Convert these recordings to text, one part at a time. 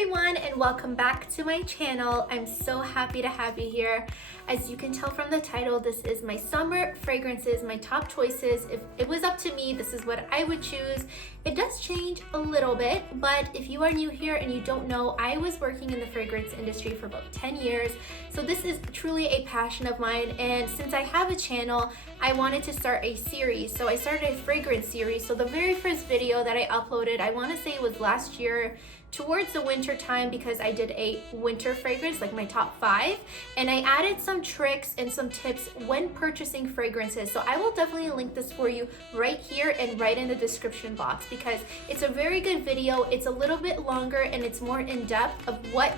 everyone, and welcome back to my channel. I'm so happy to have you here. As you can tell from the title, this is my summer fragrances, my top choices. If it was up to me, this is what I would choose. It does change a little bit, but if you are new here and you don't know, I was working in the fragrance industry for about 10 years. So this is truly a passion of mine, and since I have a channel, I wanted to start a series. So I started a fragrance series. So the very first video that I uploaded, I want to say it was last year, towards the winter time, because I did a winter fragrance, like my top 5, and I added some tricks and some tips when purchasing fragrances. So I will definitely link this for you right here and right in the description box, because it's a very good video. It's a little bit longer and it's more in depth of what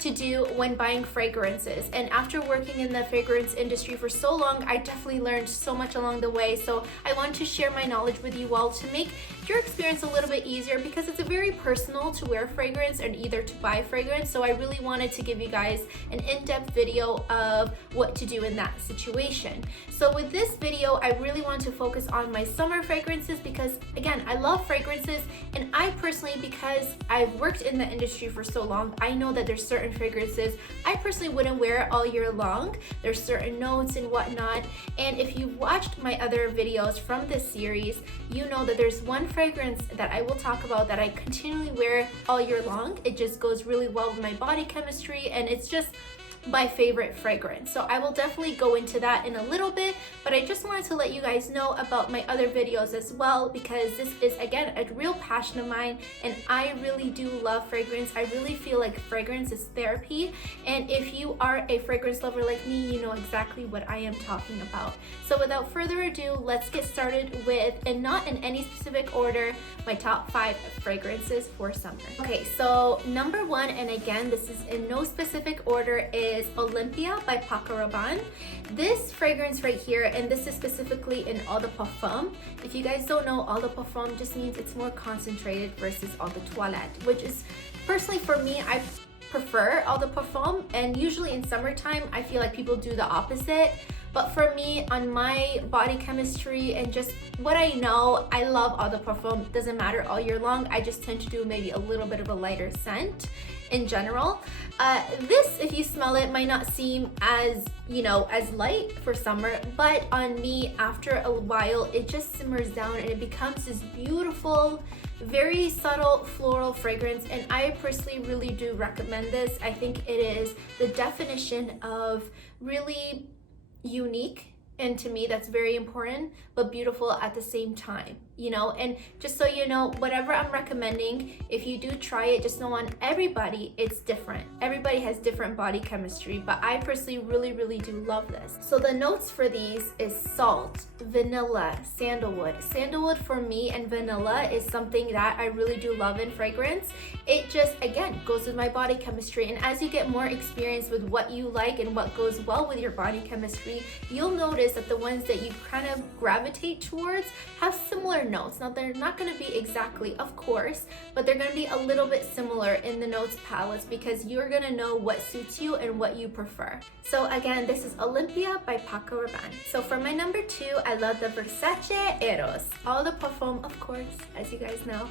to do when buying fragrances. And after working in the fragrance industry for so long, I definitely learned so much along the way. So I want to share my knowledge with you all to make your experience a little bit easier, because it's a very personal to wear fragrance and either to buy fragrance. So I really wanted to give you guys an in-depth video of what to do in that situation. So with this video, I really want to focus on my summer fragrances, because again, I love fragrances, and I personally, because I've worked in the industry for so long, I know that there's certain fragrances I personally wouldn't wear all year long. There's certain notes and whatnot, and if you've watched my other videos from this series, you know that there's one fragrance that I will talk about that I continually wear all year long. It just goes really well with my body chemistry, and it's just my favorite fragrance. So I will definitely go into that in a little bit, but I just wanted to let you guys know about my other videos as well, because this is again a real passion of mine, and I really do love fragrance. I really feel like fragrance is therapy, and if you are a fragrance lover like me, you know exactly what I am talking about. So without further ado, let's get started with, and not in any specific order, my top 5 fragrances for summer. Okay, so number 1, and again this is in no specific order, is Olympia by Paco Rabanne. This fragrance right here, and this is specifically in Eau de Parfum. If you guys don't know, Eau de Parfum just means it's more concentrated versus Eau de Toilette, which is personally for me, I prefer Eau de Parfum, and usually in summertime I feel like people do the opposite. But for me, on my body chemistry and just what I know, I love Eau de Parfum. Doesn't matter all year long. I just tend to do maybe a little bit of a lighter scent in general. This, if you smell it, might not seem as, you know, as light for summer, but on me, after a while, it just simmers down and it becomes this beautiful, very subtle floral fragrance. And I personally really do recommend this. I think it is the definition of really unique, and to me that's very important, but beautiful at the same time, you know. And just so you know, whatever I'm recommending, if you do try it, just know on everybody it's different. Everybody has different body chemistry, but I personally really do love this. So the notes for these is salt, vanilla, sandalwood. Sandalwood for me and vanilla is something that I really do love in fragrance. It just, again, goes with my body chemistry, and as you get more experience with what you like and what goes well with your body chemistry, you'll notice that the ones that you kind of gravitate towards have similar notes. Now they're not going to be exactly, of course, but they're going to be a little bit similar in the notes palettes, because you're going to know what suits you and what you prefer. So again, this is Olympia by Paco Rabanne. So for my number 2, I love the Versace Eros. Eau de Parfum, of course, as you guys know.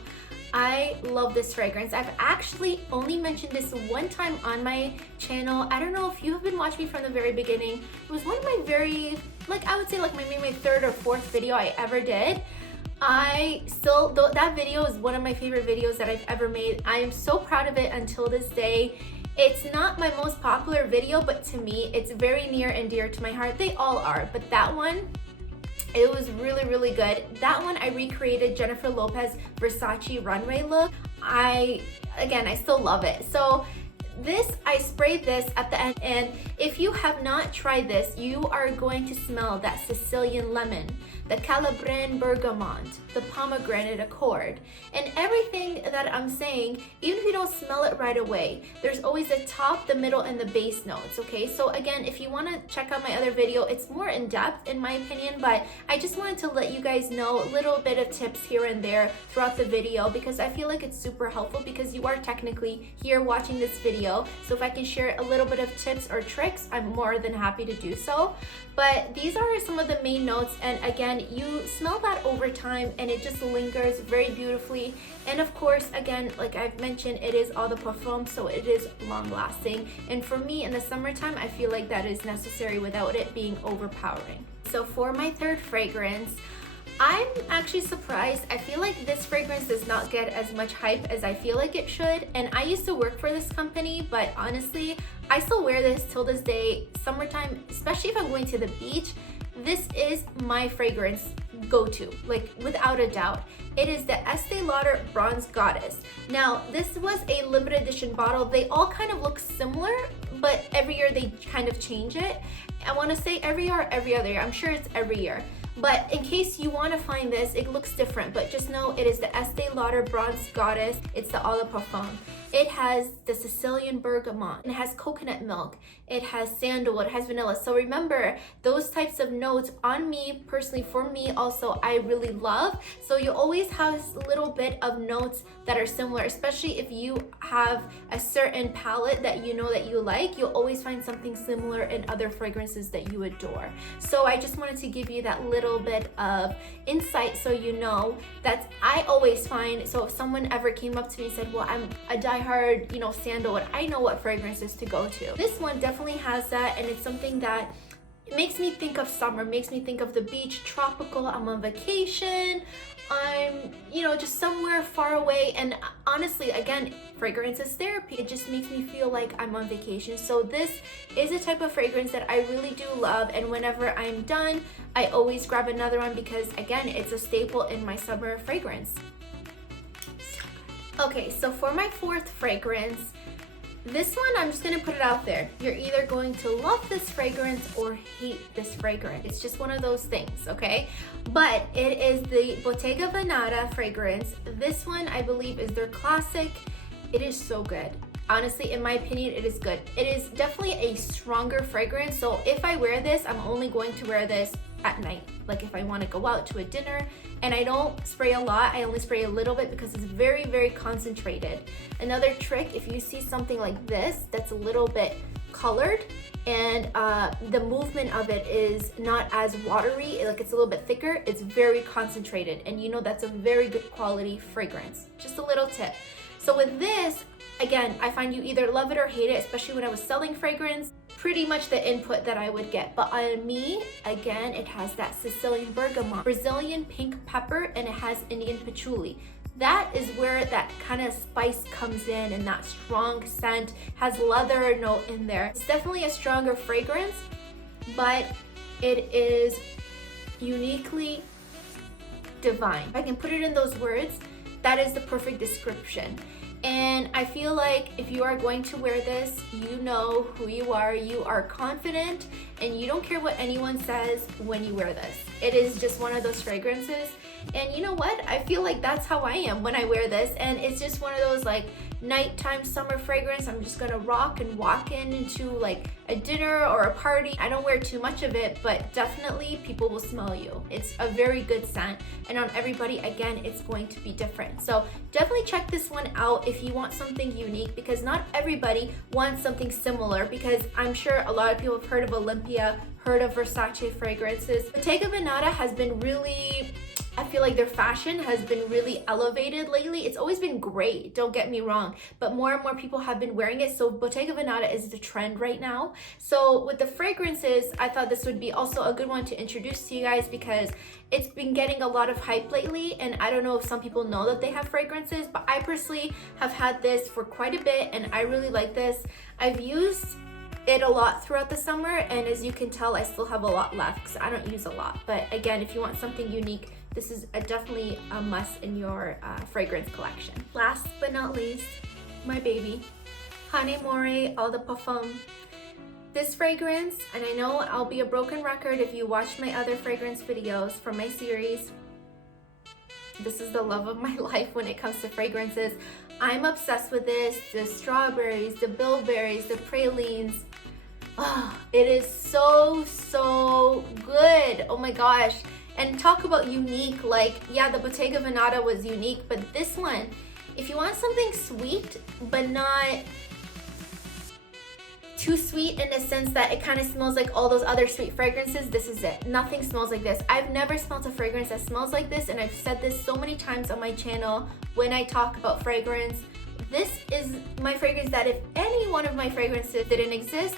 I love this fragrance. I've actually only mentioned this one time on my channel. I don't know if you have been watching me from the very beginning. It was one of my very, like, I would say like maybe my 3rd or 4th video I ever did. That video is one of my favorite videos that I've ever made. I am so proud of it until this day. It's not my most popular video, but to me, it's very near and dear to my heart. They all are, but that one, it was really good. That one I recreated Jennifer Lopez Versace runway look. I still love it. So this, I sprayed this at the end, and if you have not tried this, you are going to smell that Sicilian lemon, the Calabrian bergamot, the pomegranate accord, and everything that I'm saying, even if you don't smell it right away, there's always the top, the middle, and the base notes, okay? So again, if you want to check out my other video, it's more in depth in my opinion, but I just wanted to let you guys know a little bit of tips here and there throughout the video, because I feel like it's super helpful, because you are technically here watching this video video. So if I can share a little bit of tips or tricks, I'm more than happy to do so. But these are some of the main notes, and again, you smell that over time and it just lingers very beautifully. And of course, again, like I've mentioned, it is eau de parfum, so it is long lasting. And for me in the summertime, I feel like that is necessary without it being overpowering. So for my third fragrance, I'm actually surprised. I feel like this fragrance does not get as much hype as I feel like it should. And I used to work for this company, but honestly, I still wear this till this day. Summertime, especially if I'm going to the beach, this is my fragrance go-to, like without a doubt. It is the Estée Lauder Bronze Goddess. Now, this was a limited edition bottle. They all kind of look similar, but every year they kind of change it. I want to say every year or every other year. I'm sure it's every year. But in case you want to find this, it looks different, but just know it is the Estée Lauder Bronze Goddess. It's the eau de parfum. It has the Sicilian bergamot, it has coconut milk, it has sandalwood, it has vanilla. So remember, those types of notes on me, personally for me also, I really love. So you always have a little bit of notes that are similar, especially if you have a certain palette that you know that you like, you'll always find something similar in other fragrances that you adore. So I just wanted to give you that little bit of insight so you know that I always find, so if someone ever came up to me and said, well, I'm a diehard, you know, sandalwood, I know what fragrances to go to. This one definitely has that, and it's something that makes me think of summer, makes me think of the beach, tropical, I'm on vacation, I'm, you know, just somewhere far away. And honestly, again, fragrance is therapy. It just makes me feel like I'm on vacation. So this is a type of fragrance that I really do love, and whenever I'm done, I always grab another one because again, it's a staple in my summer fragrance. Okay, so for my fourth fragrance, this one, I'm just gonna put it out there. You're either going to love this fragrance or hate this fragrance. It's just one of those things, okay? But it is the Bottega Veneta fragrance. This one, I believe, is their classic. It is so good. Honestly, in my opinion, it is good. It is definitely a stronger fragrance. So if I wear this, I'm only going to wear this at night. Like if I want to go out to a dinner, and I don't spray a lot, I only spray a little bit because it's very, very concentrated. Another trick, if you see something like this that's a little bit colored and the movement of it is not as watery, like it's a little bit thicker, it's very concentrated, and you know that's a very good quality fragrance. Just a little tip. So with this, again, I find you either love it or hate it, especially when I was selling fragrance. Pretty much the input that I would get. But on me, again, it has that Sicilian bergamot, Brazilian pink pepper, and it has Indian patchouli. That is where that kind of spice comes in, and that strong scent, has leather note in there. It's definitely a stronger fragrance, but it is uniquely divine. If I can put it in those words, that is the perfect description. And I feel like if you are going to wear this, you know who you are confident, and you don't care what anyone says when you wear this. It is just one of those fragrances, and you know what? I feel like that's how I am when I wear this, and it's just one of those like nighttime summer fragrance I'm just gonna rock and walk into like a dinner or a party. I don't wear too much of it, but definitely people will smell you. It's a very good scent, and on everybody, again, it's going to be different. So definitely check this one out if you want something unique, because not everybody wants something similar, because I'm sure a lot of people have heard of Olympia, heard of Versace fragrances. Bottega Veneta has been really, I feel like their fashion has been really elevated lately. It's always been great, don't get me wrong, but more and more people have been wearing it. So Bottega Veneta is the trend right now. So with the fragrances, I thought this would be also a good one to introduce to you guys, because it's been getting a lot of hype lately, and I don't know if some people know that they have fragrances, but I personally have had this for quite a bit, and I really like this. I've used it a lot throughout the summer, and as you can tell, I still have a lot left because I don't use a lot. But again, if you want something unique, this is definitely a must in your fragrance collection. Last but not least, my baby, Hanae Mori Eau de Parfum. This fragrance, and I know I'll be a broken record if you watch my other fragrance videos from my series, this is the love of my life when it comes to fragrances. I'm obsessed with this, the strawberries, the bilberries, the pralines. Oh, it is so, so good. Oh my gosh. And talk about unique, like, yeah, the Bottega Veneta was unique, but this one, if you want something sweet, but not too sweet in the sense that it kind of smells like all those other sweet fragrances. This is it. Nothing smells like this. I've never smelled a fragrance that smells like this, and I've said this so many times on my channel when I talk about fragrance. This is my fragrance that if any one of my fragrances didn't exist,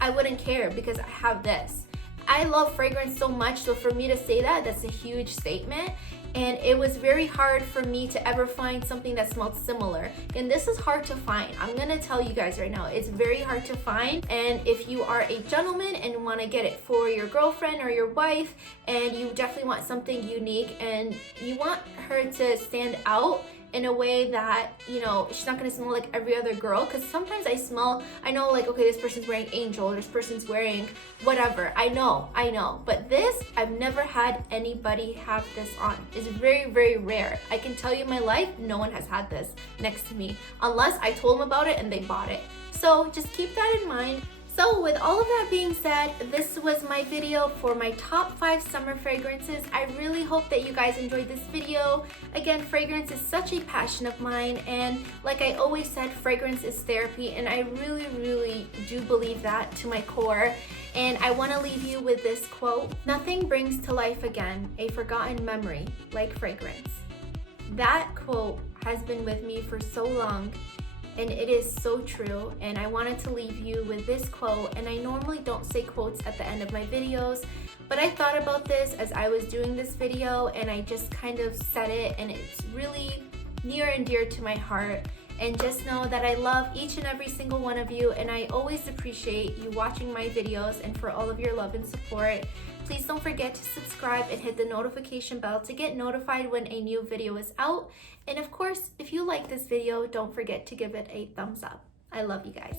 I wouldn't care because I have this. I love fragrance so much, so for me to say that, that's a huge statement. And it was very hard for me to ever find something that smelled similar. And this is hard to find. I'm gonna tell you guys right now, it's very hard to find. And if you are a gentleman and wanna get it for your girlfriend or your wife, and you definitely want something unique and you want her to stand out in a way that, you know, she's not gonna smell like every other girl, because sometimes I know like, okay, this person's wearing Angel, this person's wearing whatever, I know, but this, I've never had anybody have this on. It's very, very rare. I can tell you in my life, no one has had this next to me, unless I told them about it and they bought it. So just keep that in mind. So with all of that being said, this was my video for my top 5 summer fragrances. I really hope that you guys enjoyed this video. Again, fragrance is such a passion of mine, and like I always said, fragrance is therapy, and I really, really do believe that to my core. And I want to leave you with this quote: "Nothing brings to life again a forgotten memory like fragrance." That quote has been with me for so long, and it is so true, and I wanted to leave you with this quote. And I normally don't say quotes at the end of my videos, but I thought about this as I was doing this video, and I just kind of said it, and it's really near and dear to my heart. And just know that I love each and every single one of you, and I always appreciate you watching my videos and for all of your love and support. Please don't forget to subscribe and hit the notification bell to get notified when a new video is out. And of course, if you like this video, don't forget to give it a thumbs up. I love you guys.